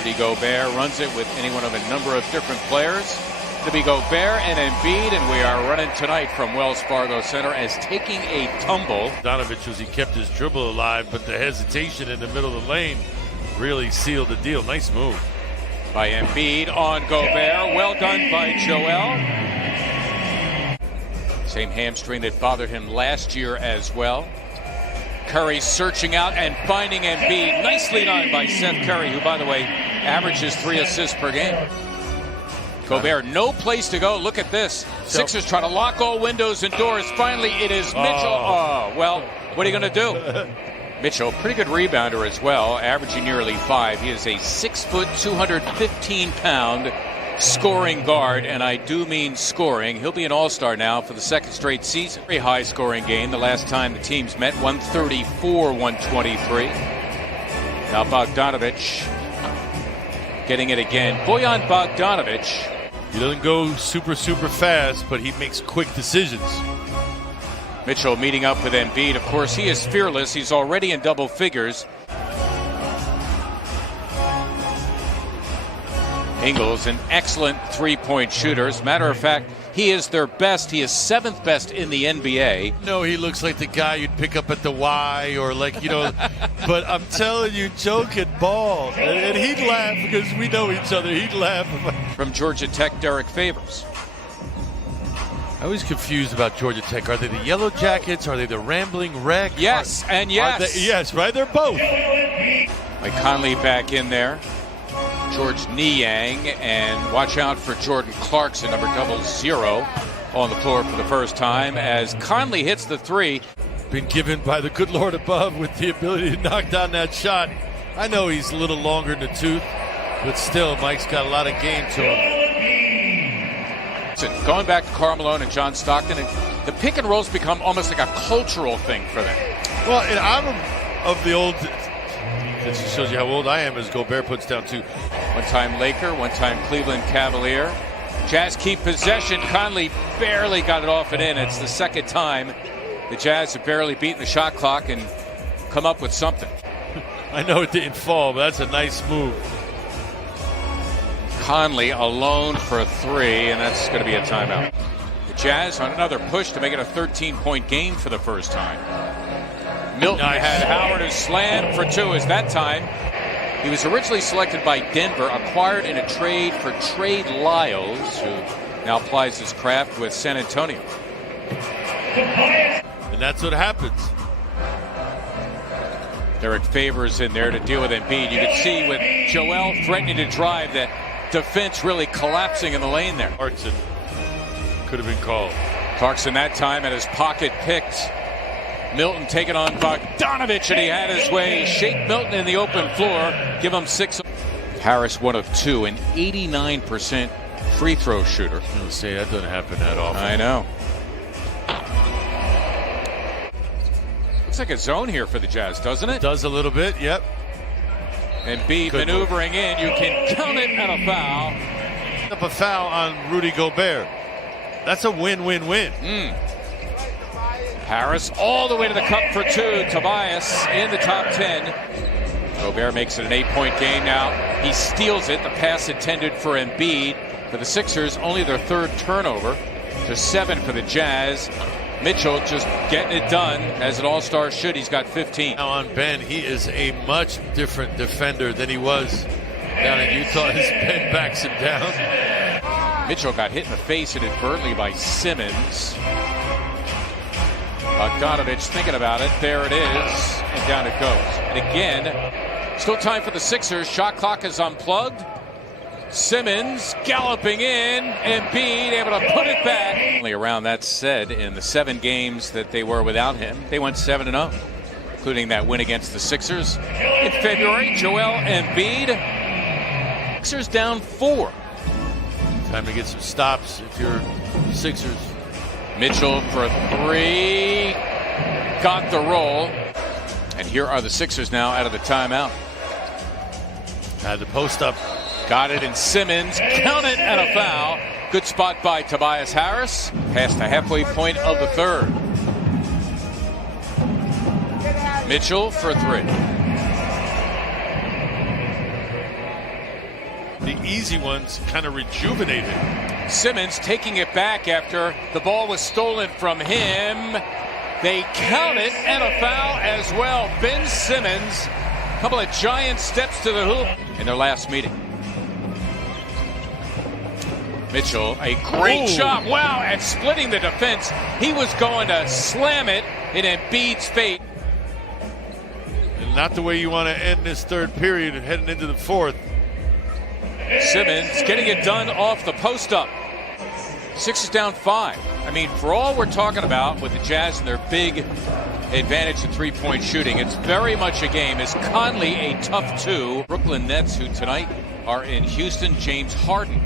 Rudy Gobert runs it with any one of a number of different players. To be Gobert and Embiid, and we are running tonight from Wells Fargo Center as taking a tumble. Donovich, as he kept his dribble alive, but the hesitation in the middle of the lane really sealed the deal. Nice move by Embiid on Gobert. Well done by Joel. Same hamstring that bothered him last year as well. Curry searching out and finding Embiid. Nicely done by Seth Curry, who, by the way, averages 3 assists per game. Gobert, no place to go. Look at this. Sixers trying to lock all windows and doors. Finally, it is Mitchell. Oh, well, what are you going to do? Mitchell, pretty good rebounder as well, averaging nearly 5. He is a 6 foot, 215-pound scoring guard, and I do mean scoring. He'll be an all-star now for the second straight season. Very high-scoring game. The last time the teams met, 134-123. Now Bogdanovich getting it again. Bojan Bogdanovich. He doesn't go super fast, but he makes quick decisions. Mitchell meeting up with Embiid. Of course, he is fearless. He's already in double figures. Ingles, an excellent three-point shooter. As a matter of fact, he is their best. He is 7th best in the NBA. No, he looks like the guy you'd pick up at the Y or like, but I'm telling you, Joe can ball. And he'd laugh because we know each other. He'd laugh. From Georgia Tech, Derek Favors. I was confused about Georgia Tech. Are they the Yellow Jackets? Are they the Rambling Wreck? Yes, and yes. Yes, right? They're both. Mike Conley back in there. George Niang, and watch out for Jordan Clarkson, number 00, on the floor for the first time as Conley hits the 3. Been given by the good Lord above with the ability to knock down that shot. I know he's a little longer in the tooth, but still, Mike's got a lot of game to him. So going back to Karl Malone and John Stockton, and the pick and rolls become almost like a cultural thing for them. Well, and I'm of the old. This shows you how old I am as Gobert puts down 2. One-time Laker, one-time Cleveland Cavalier. Jazz keep possession. Conley barely got it off and in. It's the second time the Jazz have barely beaten the shot clock and come up with something. I know it didn't fall, but that's a nice move. Conley alone for 3, and that's going to be a timeout. The Jazz on another push to make it a 13-point game for the first time. Milton had Howard who slammed for 2 as that time. He was originally selected by Denver, acquired in a trade for Trey Lyles, who now applies his craft with San Antonio. And that's what happens. Derek Favors in there to deal with Embiid. You could see with Joel threatening to drive, that defense really collapsing in the lane there. Clarkson could have been called. Clarkson that time had his pocket picked. Milton taking on Bogdanovich, and he had his way. Shake Milton in the open floor. Give him 6. Harris 1 of 2, an 89% free throw shooter. I was going to say, that doesn't happen that often. I know. Looks like a zone here for the Jazz, doesn't it? Does a little bit, yep. Embiid maneuvering in. You can count it at a foul. Up a foul on Rudy Gobert. That's a win-win-win. Harris all the way to the cup for 2. Tobias in the top 10. Gobert makes it an 8-point game now. He steals it. The pass intended for Embiid. For the Sixers, only their 3rd turnover to 7 for the Jazz. Mitchell just getting it done as an all-star should. He's got 15. Now on Ben, he is a much different defender than he was down in Utah as Ben backs him down. Mitchell got hit in the face inadvertently by Simmons. Bogdanovich thinking about it. There it is. And down it goes. And again, still time for the Sixers. Shot clock is unplugged. Simmons galloping in. Embiid able to put it back. Only around that said, in the 7 games that they were without him, they went 7-0, including that win against the Sixers in February. Joel Embiid. Sixers down 4. Time to get some stops if you're Sixers. Mitchell for 3. Got the roll. And here are the Sixers now out of the timeout. Had the post up. Got it, and Simmons count it, and a foul. Good spot by Tobias Harris. Past the halfway point of the 3rd. Mitchell for 3. The easy ones kind of rejuvenated. Simmons taking it back after the ball was stolen from him. They count it, and a foul as well. Ben Simmons, a couple of giant steps to the hoop in their last meeting. Mitchell, a great shot. Wow, at splitting the defense. He was going to slam it in Embiid's face. And not the way you want to end this third period and heading into the fourth. Simmons getting it done off the post-up. Sixers down 5. I mean, for all we're talking about with the Jazz and their big advantage in three-point shooting, it's very much a game. Is Conley a tough 2? Brooklyn Nets, who tonight are in Houston. James Harden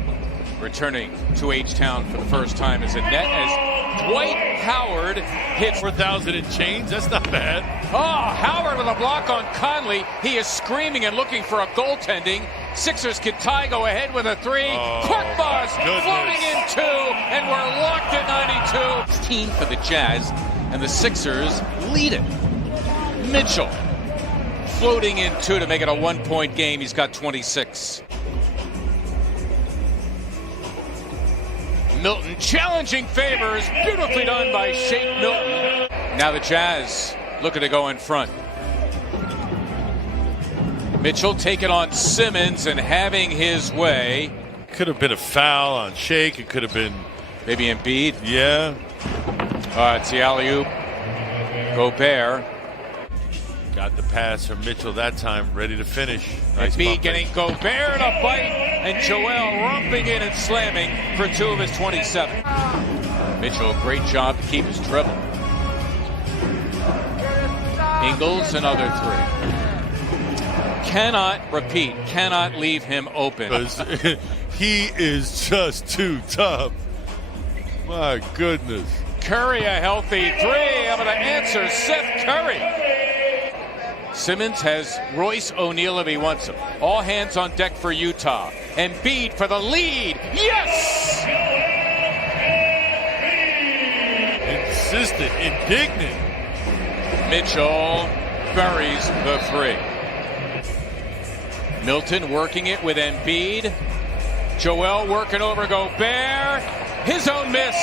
returning to H-Town for the first time as a net, as Dwight Howard hits 4,000 and change. That's not bad. Oh, Howard with a block on Conley. He is screaming and looking for a goaltending. Sixers can tie, go ahead with a 3. Korkmaz floating in 2, and we're locked at 92. 16 for the Jazz, and the Sixers lead it. Mitchell floating in 2 to make it a 1-point game. He's got 26. Milton challenging Favors. Beautifully done by Shake Milton. Now the Jazz looking to go in front. Mitchell taking on Simmons and having his way. Could have been a foul on Shake. It could have been maybe Embiid. Yeah. It's the alley-oop. Gobert. Got the pass from Mitchell that time, ready to finish. Nice Embiid getting Gobert in a fight, and Joel romping in and slamming for 2 of his 27. Mitchell, great job to keep his dribble. Ingles, another 3. Cannot repeat, cannot leave him open. He is just too tough. My goodness. Curry, a healthy 3. I'm going to answer Seth Curry. Simmons has Royce O'Neal if he wants him. All hands on deck for Utah. Embiid for the lead. Yes! Insistent, indignant. Mitchell buries the 3. Milton working it with Embiid. Joel working over Gobert. His own miss.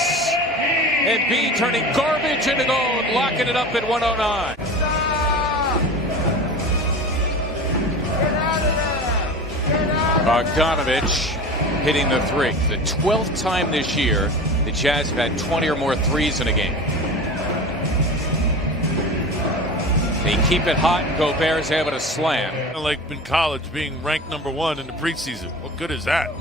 Embiid turning garbage into gold, locking it up at 109. Bogdanovich hitting the 3. The 12th time this year the Jazz have had 20 or more threes in a game. They keep it hot, and Gobert is able to slam. Like in college, being ranked #1 in the preseason. What good is that?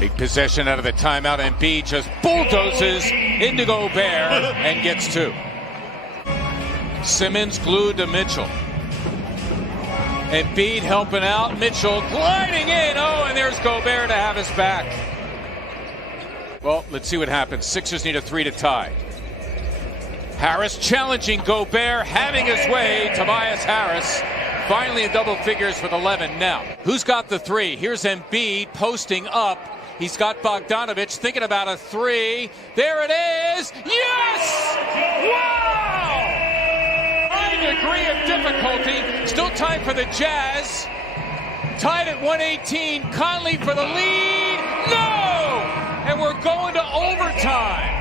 Big possession out of the timeout. Embiid just bulldozes into Gobert and gets 2. Simmons glued to Mitchell. Embiid helping out. Mitchell gliding in. Oh, and there's Gobert to have his back. Well, let's see what happens. Sixers need a 3 to tie. Harris challenging Gobert, having his way. Tobias Harris finally in double figures with 11 now. Who's got the 3? Here's Embiid posting up. He's got Bogdanovich thinking about a 3. There it is. Yes! Wow! High degree of difficulty. Still time for the Jazz. Tied at 118. Conley for the lead. No! And we're going to overtime.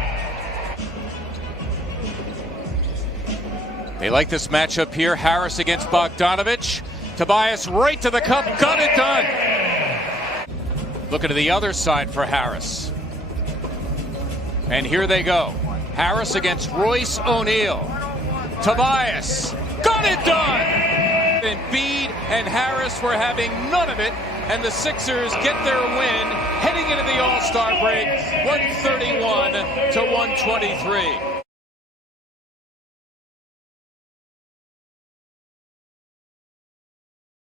They like this matchup here. Harris against Bogdanovich. Tobias right to the cup. Got it done. Looking to the other side for Harris. And here they go. Harris against Royce O'Neal. Tobias. Got it done. Embiid and Harris were having none of it. And the Sixers get their win heading into the All-Star break. 131 to 123.